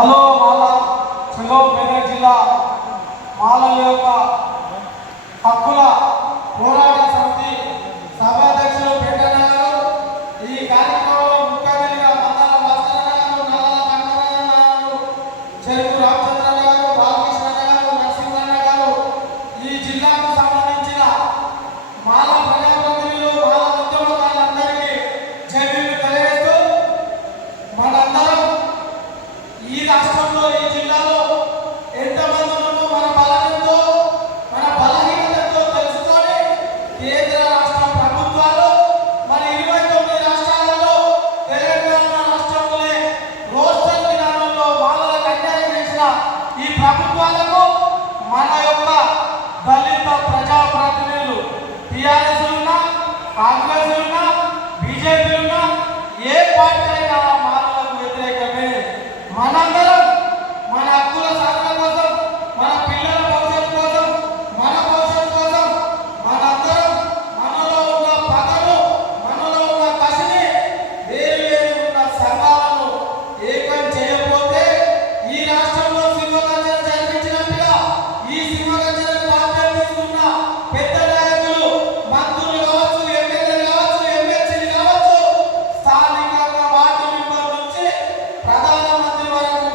చలో మాల చలో మెదక్ జిల్లా మాలల యొక్క హక్కుల పోరాట సమితి సభాధ్యక్షులు వెంకన్న గారు ఈ కార్యక్రమంలో ముఖ్య అతిథిగా మందాల భాస్కర్ గారు, నల్లాల కనకరాజన్న గారు, చెరుకు రామచంద్ర గారు, బాలకృష్ణ గారు, నరసింహన్న గారు, ఈ జిల్లాకు సంబంధించిన మాల ప్రజాప్రతినిధులు, మాల ఉద్యమకారులందరికీ జైలు తెలియజేస్తూ మనందరం ఈ రాష్ట్రంలో ఈ జిల్లాలో ఎంతమంది ఉన్నామో మన బలహీనతో మన బలహీనతతో తెలుసుకొని కేంద్ర రాష్ట్ర ప్రభుత్వాలు మన 29 రాష్ట్రాలలో తెలంగాణ రాష్ట్రంలోనే రోస్టర్ విధానంలో మాలలకు అన్యాయం చేసిన ఈ ప్రభుత్వాలకు మన యొక్క దళిత ప్రజాప్రతినిధులు టీఆర్ఎస్ ఉన్నా, కాంగ్రెస్ ఉన్నా, బీజేపీ ఉన్నా, ఏ పార్టీ అయినా మాలలకు వ్యతిరేకమే. మనందరం మన హక్కుల సాధన కోసం, మన పిల్లల భవిష్యత్తు కోసం, మన భవిష్యత్తు కోసం మనందరం మనలో ఉన్న పగను, మనలో ఉన్న కసిని, వేరు వేరు ఉన్న సంఘాలను ఏకం చేయకపోతే ఈ రాష్ట్రంలో సింహగర్జన జరిపించినట్టుగా ఈ సింహగర్జనకు బాధ్యత తీసుకున్న పెద్ద నాయకులు, మంత్రులు కావచ్చు, ఎమ్మెల్యేలు కావచ్చు, ఎమ్మెల్సీలు కావచ్చు, స్థానికంగా వార్డు మెంబర్ నుంచి ప్రధానమంత్రి వరకు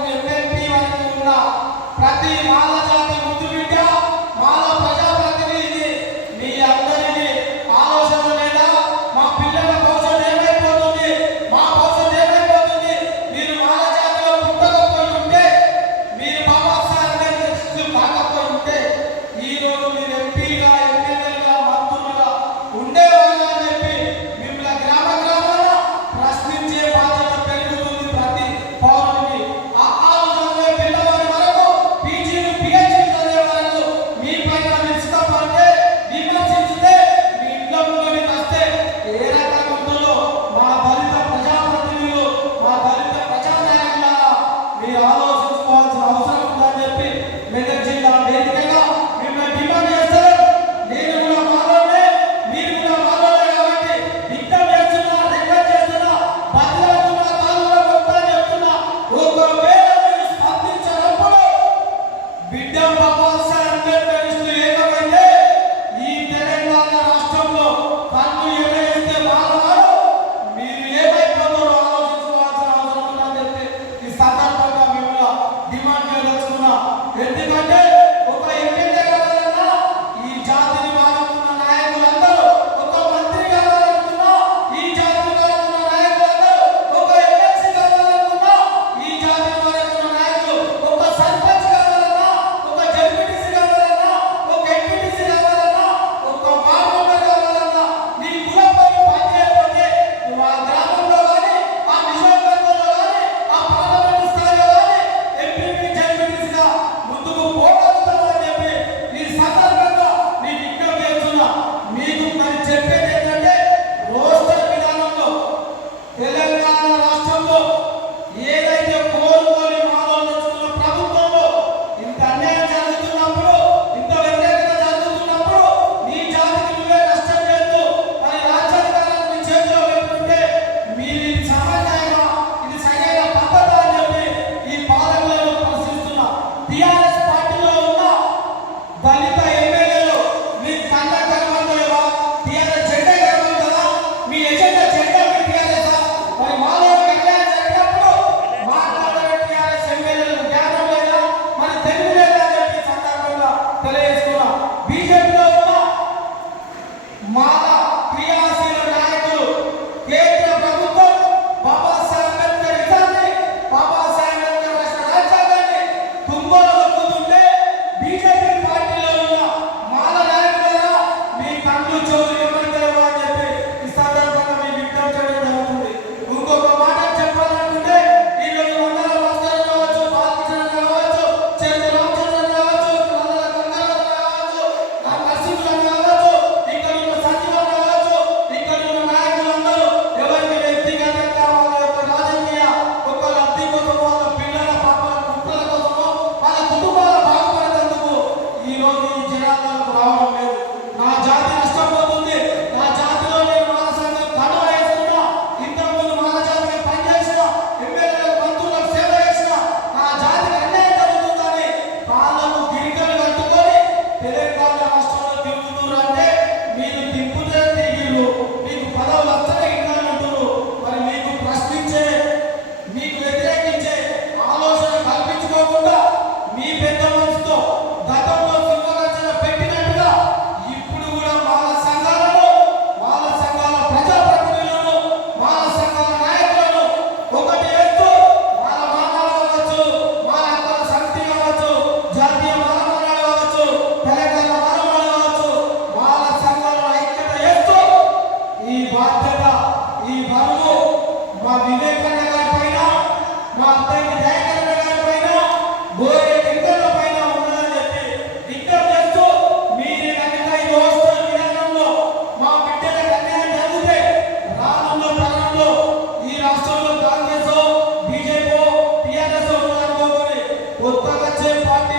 కొత్తగా వచ్చే పార్టీ